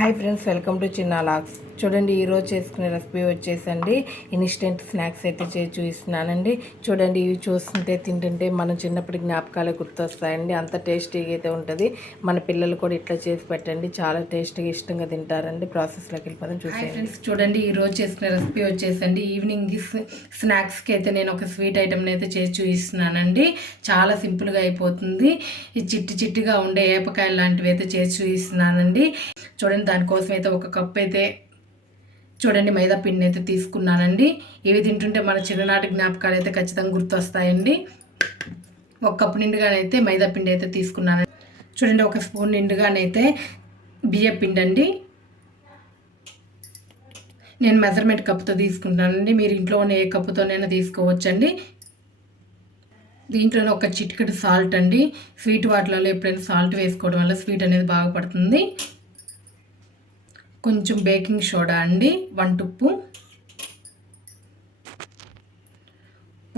Hi friends, welcome to చిన్న logs. చూడండి, ఈరోజు చేసుకునే రెసిపీ వచ్చేసండి ఇన్స్టెంట్ స్నాక్స్ అయితే చేసి చూపిస్తున్నానండి. చూడండి, ఇవి చూస్తుంటే తింటుంటే మన చిన్నప్పటి జ్ఞాపకాలే గుర్తొస్తాయండి. అంత టేస్టీగా అయితే ఉంటుంది. మన పిల్లలు కూడా ఇట్లా చేసి పెట్టండి, చాలా టేస్టీగా ఇష్టంగా తింటారండి. ప్రాసెస్లోకి వెళ్ళిపోదాం. చూసేయండి ఫ్రెండ్స్. చూడండి, ఈరోజు చేసుకునే రెసిపీ వచ్చేసండి ఈవినింగ్ స్నాక్స్కి అయితే నేను ఒక స్వీట్ ఐటమ్ని అయితే చేసి చూపిస్తున్నానండి. చాలా సింపుల్గా అయిపోతుంది. ఈ చిట్టిగా ఉండే ఏపకాయలు లాంటివి అయితే చేసి చూపిస్తున్నానండి. చూడండి, దానికోసం అయితే ఒక కప్ అయితే చూడండి మైదా పిండిని అయితే తీసుకున్నానండి. ఇవి తింటుంటే మన చిన్ననాటి జ్ఞాపకాలు అయితే ఖచ్చితంగా గుర్తొస్తాయండి. ఒక కప్పు నిండుగానైతే మైదా పిండి అయితే తీసుకున్నానండి. చూడండి, ఒక స్పూన్ నిండుగానైతే బియ్య పిండి అండి. నేను మెజర్మెంట్ కప్పుతో తీసుకుంటానండి. మీరు ఇంట్లో ఉన్న ఏ కప్పుతోనైనా తీసుకోవచ్చండి. దీంట్లోనే ఒక చిటికెడు సాల్ట్ అండి. స్వీట్ వాటిలలో ఎప్పుడైనా సాల్ట్ వేసుకోవడం వల్ల స్వీట్ అనేది బాగా పడుతుంది. కొంచెం బేకింగ్ సోడా అండి, 1 టుప్పు.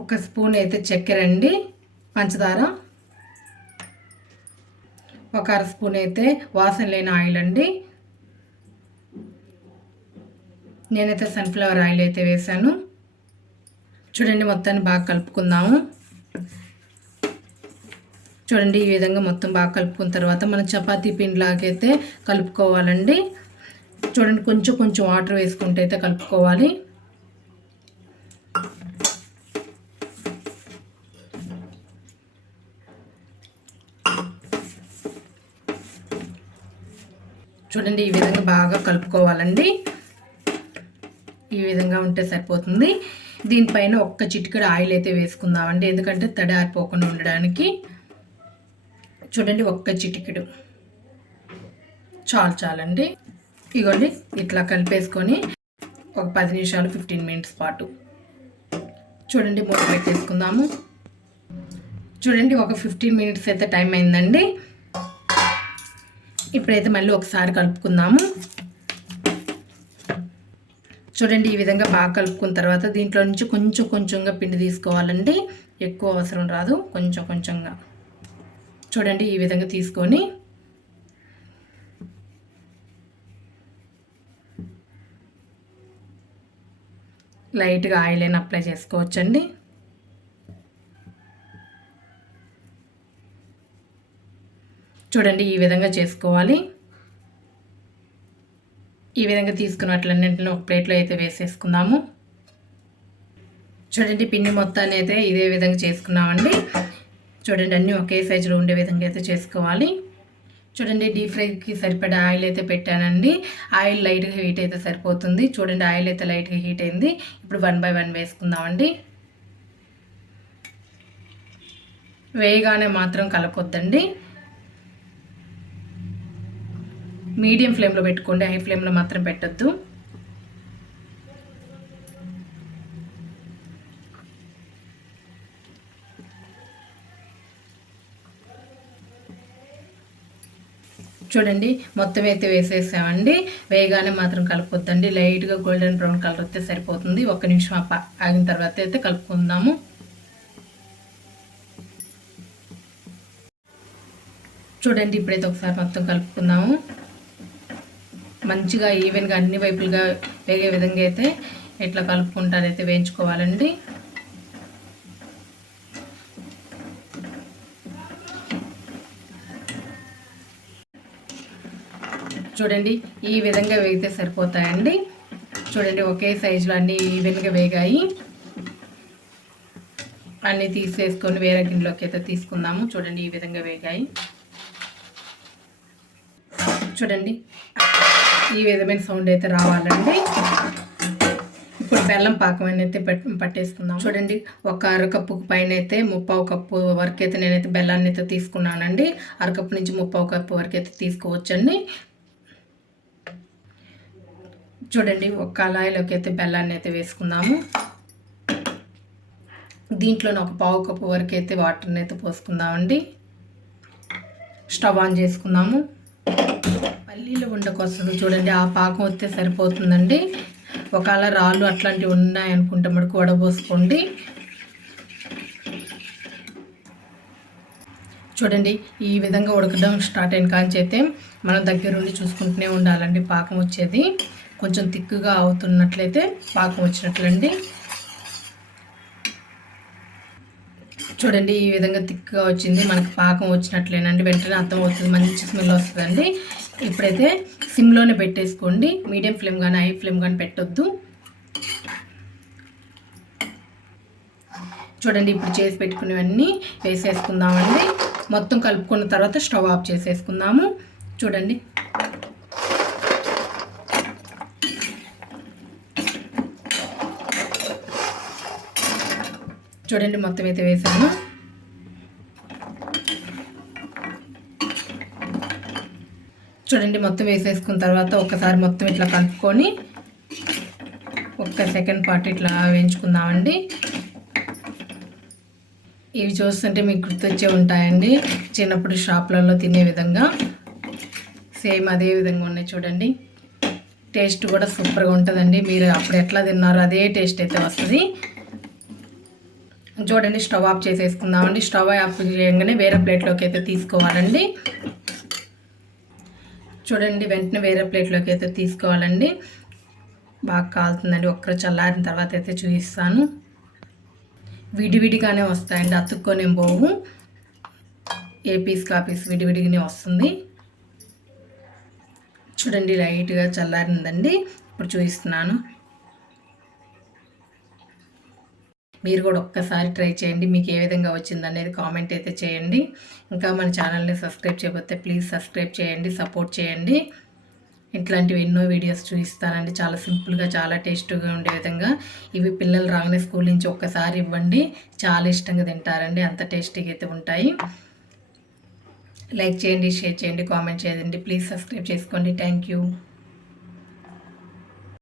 ఒక స్పూన్ అయితే చక్కెర అండి, పంచదార. ఒక అర స్పూన్ అయితే వాసన లేని ఆయిల్ అండి. నేనైతే సన్ఫ్లవర్ ఆయిల్ అయితే వేసాను. చూడండి, మొత్తాన్ని బాగా కలుపుకుందాము. చూడండి, ఈ విధంగా మొత్తం బాగా కలుపుకున్న తర్వాత మనం చపాతీ పిండిలాగైతే కలుపుకోవాలండి. చూడండి, కొంచెం వాటర్ వేసుకుంటే అయితే కలుపుకోవాలి. చూడండి, ఈ విధంగా బాగా కలుపుకోవాలండి. ఈ విధంగా ఉంటే సరిపోతుంది. దీనిపైన ఒక్క చిటికెడు ఆయిల్ అయితే వేసుకుందామండి, ఎందుకంటే తడి ఆరిపోకుండా ఉండడానికి. చూడండి, ఒక్క చిటికెడు చాలండి. ఇగోండి, ఇట్లా కలిపేసుకొని ఒక 10 నిమిషాలు 15 మినిట్స్ పాటు చూడండి మూత పెట్టేసుకుందాము. చూడండి, ఒక 15 మినిట్స్ అయితే టైం అయిందండి. ఇప్పుడైతే మళ్ళీ ఒకసారి కలుపుకుందాము. చూడండి, ఈ విధంగా బాగా కలుపుకున్న తర్వాత దీంట్లో నుంచి కొంచెంగా పిండి తీసుకోవాలండి. ఎక్కువ అవసరం రాదు, కొంచెంగా. చూడండి, ఈ విధంగా తీసుకొని లైట్గా ఆయిల్ అయినా అప్లై చేసుకోవచ్చండి. చూడండి, ఈ విధంగా చేసుకోవాలి. ఈ విధంగా తీసుకున్నట్లన్నింటిలో ఒక ప్లేట్లో అయితే వేసేసుకుందాము. చూడండి, పిండి మొత్తాన్ని అయితే ఇదే విధంగా చేసుకున్నామండి. చూడండి, అన్నీ ఒకే సైజులో ఉండే విధంగా అయితే చేసుకోవాలి. చూడండి, డీప్ ఫ్రైకి సరిపడా ఆయిల్ అయితే పెట్టానండి. ఆయిల్ లైట్గా హీట్ అయితే సరిపోతుంది. చూడండి, ఆయిల్ అయితే లైట్గా హీట్ అయింది. ఇప్పుడు 1 బై 1 వేసుకుందామండి. వేయగానే మాత్రం కలకొద్దండి. మీడియం ఫ్లేమ్లో పెట్టుకోండి, హై ఫ్లేమ్లో మాత్రం పెట్టొద్దు. చూడండి, మొత్తం అయితే వేసేసామండి. వేయగానే మాత్రం కలుపుకొద్దండి. లైట్గా గోల్డెన్ బ్రౌన్ కలర్ వస్తే సరిపోతుంది. 1 నిమిషం ఆగిన తర్వాత అయితే కలుపుకుందాము. చూడండి, ఇప్పుడైతే ఒకసారి మొత్తం కలుపుకుందాము. మంచిగా ఈవెన్గా అన్ని వైపులుగా వేగే విధంగా అయితే ఇట్లా కలుపుకుంటారైతే వేయించుకోవాలండి. చూడండి, ఈ విధంగా వేగితే సరిపోతాయండి. చూడండి, ఒకే సైజులో అన్నీ ఈవెన్గా వేగాయి. అన్నీ తీసేసుకొని వేరే గిన్నెలోకి అయితే తీసుకుందాము. చూడండి, ఈ విధంగా వేగాయి. చూడండి, ఈ విధమైన సౌండ్ అయితే రావాలండి. ఇప్పుడు బెల్లం పాకం అయితే పట్టేసుకుందాం. చూడండి, ఒక అరకప్పుకు పైన అయితే 3/4 కప్పు వరకు అయితే నేనైతే బెల్లాన్ని అయితే తీసుకున్నానండి. అరకప్పు నుంచి 3/4 కప్పు వరకు అయితే తీసుకోవచ్చండి. చూడండి, ఒక కళాయిలోకి అయితే బెల్లాన్ని అయితే వేసుకుందాము. దీంట్లోనే ఒక 1/4 కప్పు వరకు అయితే వాటర్ని అయితే పోసుకుందామండి. స్టవ్ ఆన్ చేసుకుందాము. పల్లీల ఉండ కోసం చూడండి, ఆ పాకం వస్తే సరిపోతుందండి. ఒకవేళ రాళ్ళు అట్లాంటివి ఉన్నాయనుకుంటే మటుకు వడబోసుకోండి. చూడండి ఈ విధంగా ఉడకడం స్టార్ట్ అయిన కాంచి అయితే మనం దగ్గర ఉండి చూసుకుంటూనే ఉండాలండి పాకం వచ్చేది. కొంచెం తిక్కుగా అవుతున్నట్లయితే పాకం వచ్చినట్లండి. చూడండి ఈ విధంగా తిక్కుగా వచ్చింది, మనకి పాకం వచ్చినట్లేనండి. వెంటనే అర్థమవుతుంది, మంచి స్మెల్ వస్తుందండి. ఇప్పుడైతే సిమ్లోనే పెట్టేసుకోండి, మీడియం ఫ్లేమ్ కానీ హై ఫ్లేమ్ కానీ పెట్టొద్దు. చూడండి ఇప్పుడు చేసి పెట్టుకునేవన్నీ వేసేసుకుందామండి. మొత్తం కలుపుకున్న తర్వాత స్టవ్ ఆఫ్ చేసేసుకుందాము. చూడండి చూడండి మొత్తం అయితే వేసాను. చూడండి మొత్తం వేసేసుకున్న తర్వాత ఒకసారి మొత్తం ఇట్లా కలుపుకొని ఒక్క సెకండ్ పాటు ఇట్లా వేయించుకుందామండి. ఇవి చూస్తుంటే మీకు గుర్తొచ్చే ఉంటాయండి, చిన్నప్పుడు షాప్లలో తినే విధంగా సేమ్ అదే విధంగా ఉన్నాయి. చూడండి టేస్ట్ కూడా సూపర్గా ఉంటుందండి. మీరు అప్పుడు ఎట్లా తిన్నారో అదే టేస్ట్ అయితే వస్తుంది. చూడండి స్టవ్ ఆఫ్ చేసేసుకుందామండి. స్టవ్ ఆఫ్ చేయగానే వేరే ప్లేట్లోకి అయితే తీసుకోవాలండి. చూడండి వెంటనే వేరే ప్లేట్లోకి అయితే తీసుకోవాలండి. బాగా కాలుతుందండి. ఒక్కరు చల్లారిన తర్వాత అయితే చూపిస్తాను. విడివిడిగానే వస్తాయండి, అతుక్కొని పోవు. ఏ పీస్ కా పీస్ విడివిడిగానే వస్తుంది. చూడండి లైట్గా చల్లారిందండి. ఇప్పుడు చూపిస్తున్నాను. మీరు కూడా ఒక్కసారి ట్రై చేయండి, మీకు ఏ విధంగా వచ్చింది అనేది కామెంట్ అయితే చేయండి. ఇంకా మన ఛానల్ని సబ్స్క్రైబ్ చేయకపోతే ప్లీజ్ సబ్స్క్రైబ్ చేయండి, సపోర్ట్ చేయండి. ఇట్లాంటివి ఎన్నో వీడియోస్ చూపిస్తానండి, చాలా సింపుల్గా చాలా టేస్టీగా ఉండే విధంగా. ఇవి పిల్లలు రాగానే స్కూల్ నుంచి ఒక్కసారి ఇవ్వండి, చాలా ఇష్టంగా తింటారండి, అంత టేస్టీగా అయితే ఉంటాయి. లైక్ చేయండి, షేర్ చేయండి, కామెంట్ చేయండి, ప్లీజ్ సబ్స్క్రైబ్ చేసుకోండి. Thank you.